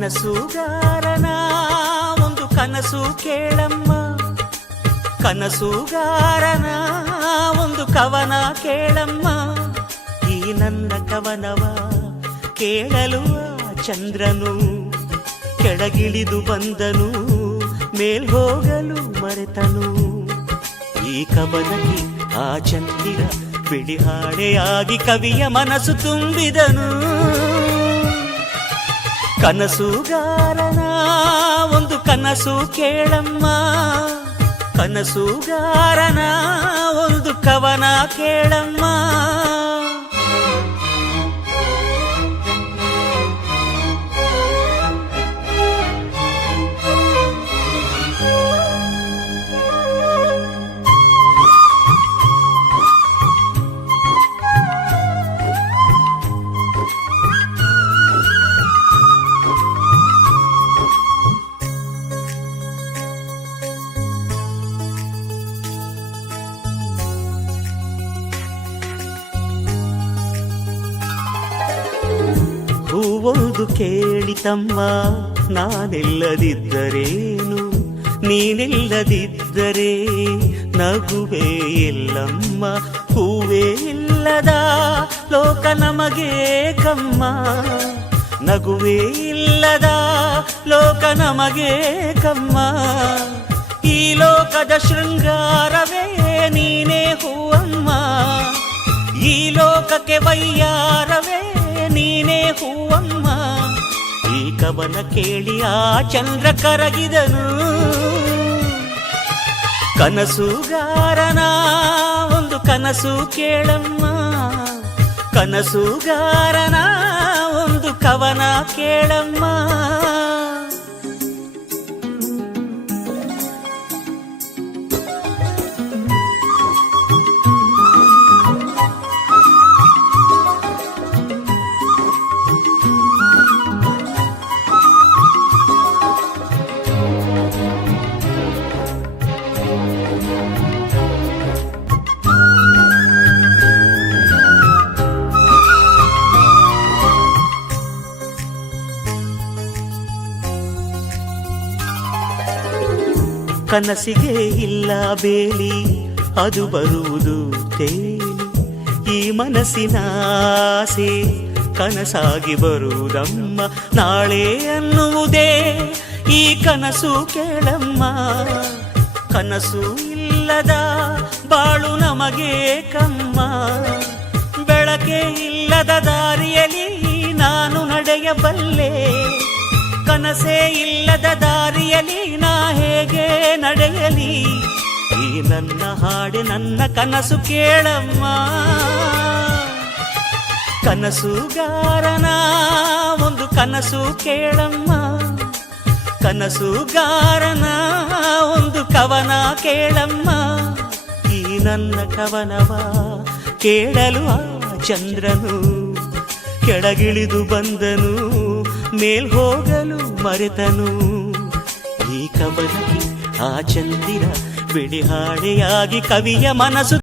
ಕನಸುಗಾರನ ಒಂದು ಕನಸು ಕೇಳಮ್ಮ, ಕನಸುಗಾರನ ಒಂದು ಕವನ ಕೇಳಮ್ಮ. ಈ ನನ್ನ ಕವನವ ಕೇಳಲು ಚಂದ್ರನು ಕೆಳಗಿಳಿದು ಬಂದನು, ಮೇಲ್ ಹೋಗಲು ಮರೆತನು. ಈ ಕವನಕ್ಕೆ ಆ ಚಂದಿರ ಬಿಳಿ ಹಾಡೆಯಾಗಿ ಕವಿಯ ಮನಸ್ಸು ತುಂಬಿದನು. ಕನಸುಗಾರನ ಒಂದು ಕನಸು ಕೇಳಮ್ಮ, ಕನಸುಗಾರನ ಒಂದು ಕವನ ಕೇಳಮ್ಮ. ಹೂವೊಂದು ಕೇಳಿತಮ್ಮ, ನಾನಿಲ್ಲದಿದ್ದರೇನು, ನೀನಿಲ್ಲದಿದ್ದರೆ ನಗುವೆ ಇಲ್ಲಮ್ಮ. ಹೂವೇ ಇಲ್ಲದ ಲೋಕ ನಮಗೆ ಕಮ್ಮ, ನಗುವೇ ಇಲ್ಲದ ಲೋಕ ನಮಗೆ ಕಮ್ಮ. ಈ ಲೋಕದ ಶೃಂಗಾರವೇ ನೀನೇ ಹೂವಮ್ಮ, ಈ ಲೋಕಕ್ಕೆ ವೈಯಾರವೇ ನೀನೇ ಹೂವಮ್ಮ. ಈ ಕವನ ಕೇಳಿ ಆ ಚಂದ್ರ ಕರಗಿದನು. ಕನಸುಗಾರನ ಒಂದು ಕನಸು ಕೇಳಮ್ಮ, ಕನಸುಗಾರನ ಒಂದು ಕವನ ಕೇಳಮ್ಮ. ಕನಸಿಗೆ ಇಲ್ಲ ಬೇಲಿ, ಅದು ಬರುವುದು ತೇಲಿ. ಈ ಮನಸ್ಸಿನ ಆಸೆ ಕನಸಾಗಿ ಬರುವುದಮ್ಮ. ನಾಳೆ ಅನ್ನುವುದೇ ಈ ಕನಸು ಕೇಳಮ್ಮ. ಕನಸು ಇಲ್ಲದ ಬಾಳು ನಮಗೆ ಕಮ್ಮ. ಬೆಳಕೆ ಇಲ್ಲದ ದಾರಿಯಲ್ಲಿ ನಾನು ನಡೆಯಬಲ್ಲೆ, ಕನಸೇ ಇಲ್ಲದ ದಾರಿಯಲ್ಲಿ ನಾ ಹೇಗೆ ನಡೆಯಲಿ. ಈ ನನ್ನ ಹಾಡೆ ನನ್ನ ಕನಸು ಕೇಳಮ್ಮ. ಕನಸುಗಾರನ ಒಂದು ಕನಸು ಕೇಳಮ್ಮ, ಕನಸುಗಾರನ ಒಂದು ಕವನ ಕೇಳಮ್ಮ. ಈ ನನ್ನ ಕವನವ ಕೇಳಲು ಆ ಚಂದ್ರನು ಕೆಳಗಿಳಿದು ಬಂದನು, ಮೇಲ್ ಹೋಗಲು ಮರೆತನು. ಈ ಕವನಕ್ಕೆ ಆ ಚಂದಿರ ಬಿಳಿ ಹಾಡೆಯಾಗಿ ಕವಿಯ ಮನಸ್ಸು